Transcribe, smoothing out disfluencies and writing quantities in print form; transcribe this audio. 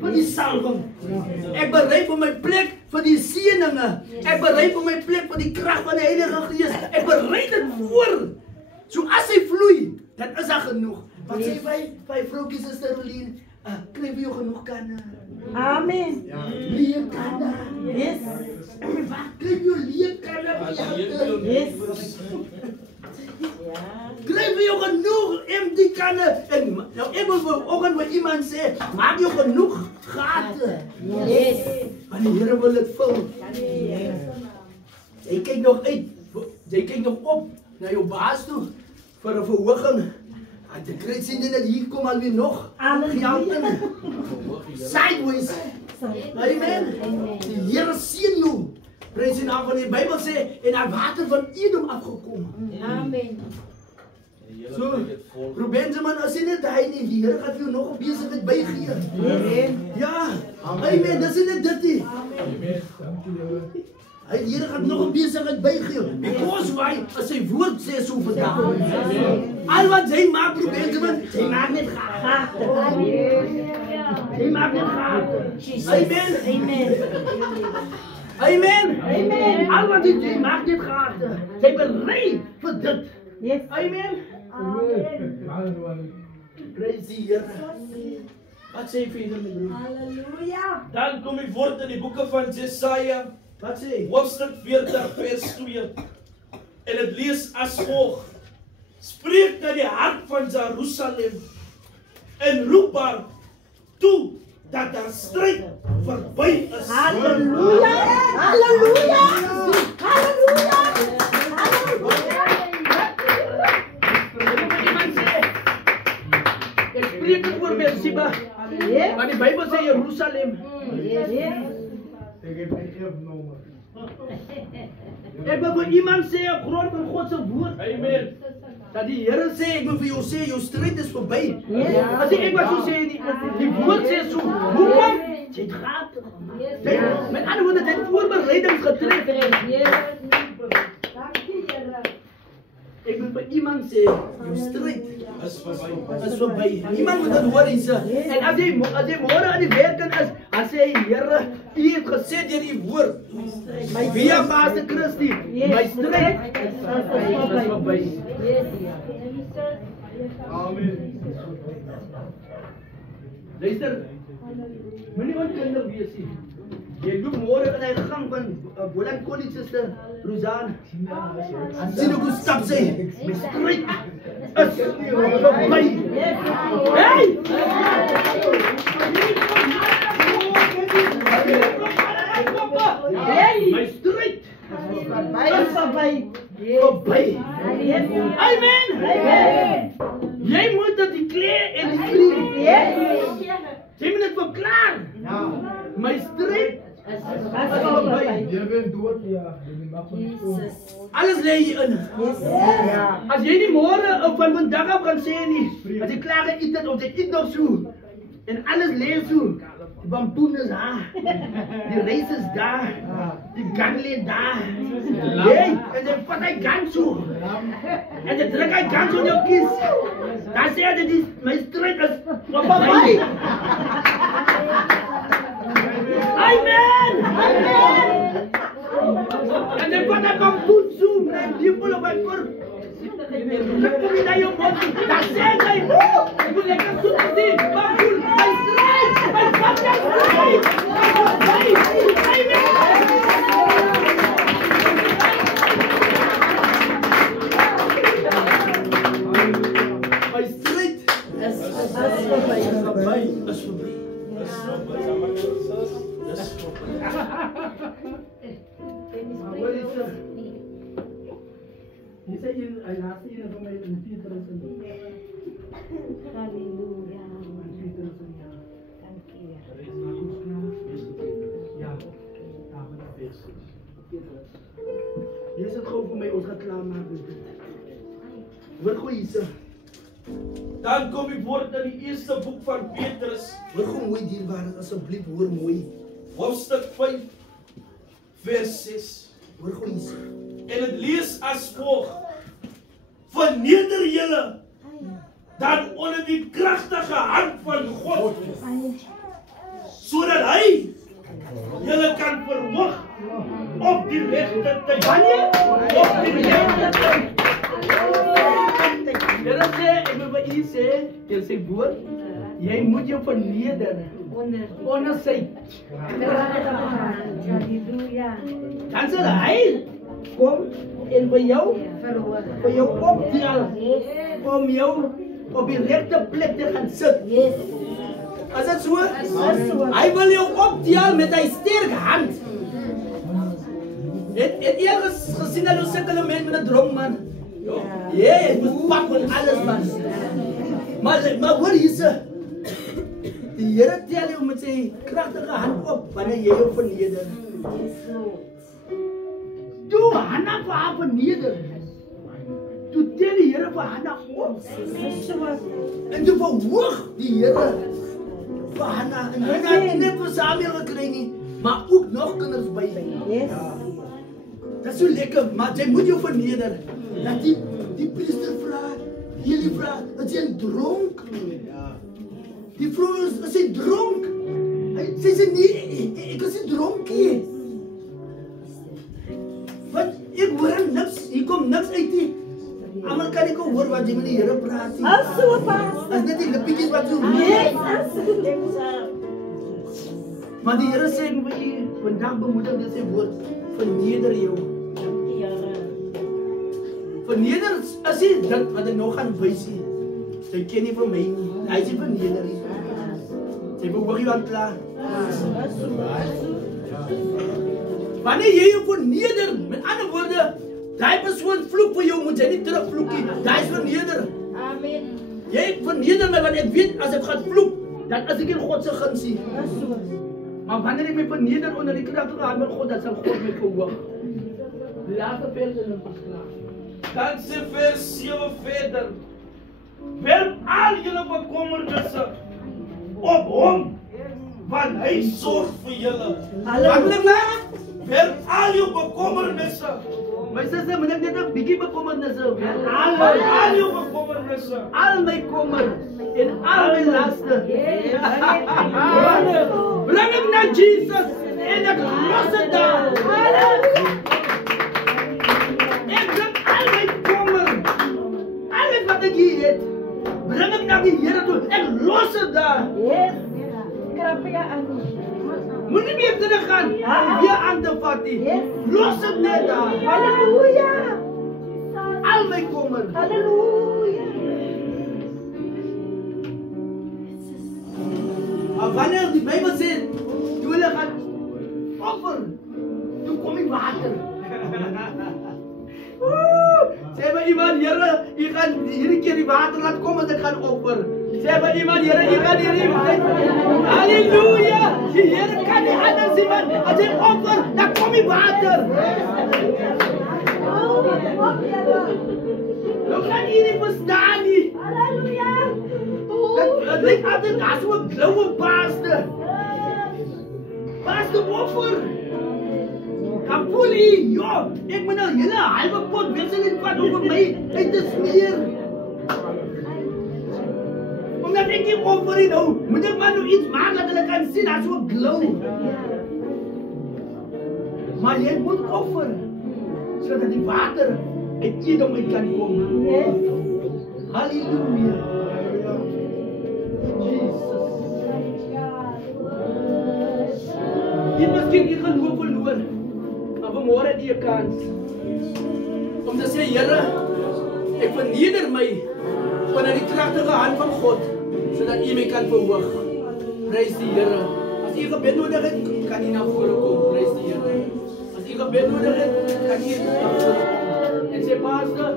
vir die salwing. Ek berei vir my plek vir die seëninge. Ek berei vir my plek vir die krag van die Heilige Gees. Ek berei dit voor. So as hy vloei, dan is daar genoeg. Wat sê by vroukie Suster Rolien? Kry vir jou genoeg kanne. Amen. Leë kanne. Yes. Wat kry vir jou leë kanne? Yes. Kry vir jou genoeg empty kanne. En nou ek wil vanoggend met iemand sê, maak jou genoeg gate. Yes. Want die Here wil dit vul. Jy kyk nog uit. Jy kyk nog op na jou baas toe vir 'n verhoging. En jy kry sien dat hier kom alweer nog geld in. Sideways. Amen. Die Here seën jou. Prys die naam van die Bybel sê en daar water van Edom afgekom. Amen. So, Bro Benjamin, as jy net hy nie, die Here gaan vir jou nog 'n besigheid bygee. Amen. Ja. Amen. Dis net dit nie. Amen. Dankie. Hy die Here gaan nog 'n besigheid bygee. Because why? As sy woord sê so vandag. Al wat jy maak, Bro Benjamin, jy maak net gate. Jy maak net gate. Amen. Amen. Amen. Al wat jy maak net gate. Jy berei vir dit. Yes. Amen. Praise die Here. Wat sê jy vir my broer? Halleluja. Dan kom die woord in die boeke van Jesaja, Wat sê? hoofstuk 40 vers 2. En dit lees as volg: Spreek na die hart van Jerusalem en roep haar toe dat haar stryd verby is. Halleluja. Halleluja. Halleluja. Ek spreek dit oor Mersiba. Maar die Bybel sê Jerusalem. Ek wil vir iemand sê op grond van God se woord. Amen. Dat die Here sê, ek wil vir jou sê, jou stryd is verby. As ek wat so sê, die woord sê so, hoekom? Jy gaat. Met ander woorde, jy het voorbereidings getref. Ek wil vir iemand sê, jou stryd Is verby. is verby. Iemand moet dit hoor hierse. En as jy môre aan die werk is, dan sê hy, Here, U het gesê deur U woord, my via Pastor Christie, my stryd is verby. Amen. Luister, moenie onkundig wees nie. Jy loop môre in die gang van Boland College Suster Rosanne. Sien hoe stap sy. My stryd is verby. Hey! My stryd is verby. Amen. Jy moet dit declare en decree. Jy moet dit verklaar. My stryd is verby. Alles lê hier in. As jy nie môre of van vandag af gaan sê nie, as jy klaar eet dit of jy eet nog so en alles lê so. Die bamboen is daar. Die reis is daar. Die gang lê daar. Hey, en jy vat hy gang so. En jy druk hy gang so in jou kies. Dan sê jy dit my stryd is verby. Amen! Amen! En jy vat hy bamboen so, en die voel op my korp. Dan kom jy na jou mond, dan sê jy, ek moet lekker soet sien, bamboen, my stryd, my fucking stryd, Amen! My stryd is verby. Jy sê jy laaste een van my in 4000. Halleluja. Ja. Jy sê gou vir my ons gaan klaar maak met dit. Hoor gou hierse. Dan kom die woord in die eerste boek van Petrus, Hoor gou mooi dierbare, asseblief hoor mooi. hoofstuk 5 vers 6. Hoor gou hierse. En dit lees as volg: Verneder julle dan onder die kragtige hand van God, julle kan verhoog op die regte tyd. Wanneer? Op die regte tyd. Here sê, ek wil vir u sê, deur sy woord, jy moet jou verneder onder sy. Halleluja. Dan sal hy kom en vir jou optel om jou op die regte plek te gaan sit. As dit so? Hy wil jou optel met hy sterk hand. Het eers gesien dat jy sukkel met 'n dronk man. Ja, jy moet pak met alles man. Maar hoor hierse. Die Here tel jou met sy kragtige hand op wanneer jy jou verneder. Toe Hanna vir haar verneder. Toe tel die Here vir Hanna op. En toe verhoog die Here vir Hanna. En Hanna het nie net vir Samuel gekry nie, maar ook nog kinders by. Dat is so lekker, maar jy moet jou verneder. Dat die priester vra, jullie vra, dat jy dronk. Die vrou is hy dronk. Sy sê nee, ek is nie dronk nie. Want ek hoor niks, hier kom niks uit nie. Almal kan ek hoor wat jy met die Here praat. As net die lippietjies wat so maar die Here sê vir u, vandag bemoedig dit sy woord, verneder jou. Verneder is nie dit wat ek nog gaan wys nie. Sy ken nie vir my nie. Hy is verneder nie. Sy behoor jou aankla. Wanneer jy jou verneder, met ander woorde, daai persoon vloek vir jou, moet jy nie terugvloek nie. Daai is verneder. Amen. Jy verneder my, want ek weet as ek gaan vloek, dan is ek in God se guns nie. Maar wanneer ek my verneder onder die kragtige hand van God, dan sal God my verhoog. Die laaste vers is nog pas klaar. Dan sê vers 7 verder. Werp al julle bekommernisse op hom, want hy sorg vir julle. Halleluja. Werp al jou bekommernisse. My suster, moet ek net 'n bietjie bekommernisse hê. Al jou bekommernisse. Al my kommer en al my laste. Bring dit na Jesus en ek los dit daar. Ek bring al my kommer, alles wat ek hier het, bring dit na die Here toe. Ek los dit daar. Moenie meer terug gaan, weer aan te vat nie. Los dit net daar. Halleluja. Al my kommer. Halleluja. Maar wanneer die Bijbel sê, toe hulle gaan offer, toe kom die water. Sê maar iemand, Here, u gaan hierdie keer die water laat kom en ek gaan offer. Sê maar iemand, Here, u gaan hierdie halleluja. Die Here kan nie anders sê man, as hy offer, dan kom die water. Nou kan u nie verstaan nie. Halleluja. Het lijkt altijd als we blauwe paasten. Paasten offer. Kan voel je, joh, ik moet een hele halve pot wissel in wat over mij uit te smeer. Omdat ik die offer in hou, moet ik maar nog iets maken dat ik kan zien als we glow. Maar jij moet offer, zodat die water uit iedem uit kan komen. Halleluja. Jy miskien jy gaan hoop verloor, maar vanmôre het jy 'n kans om te sê, Here, ek verneder my onder die kragtige hand van God, sodat U my kan verhoog. Prys die Here. As jy gebed nodig het, kan jy na vore kom. Prys die Here. As jy gebed nodig het, kan jy na vore kom. En sê, Pastor,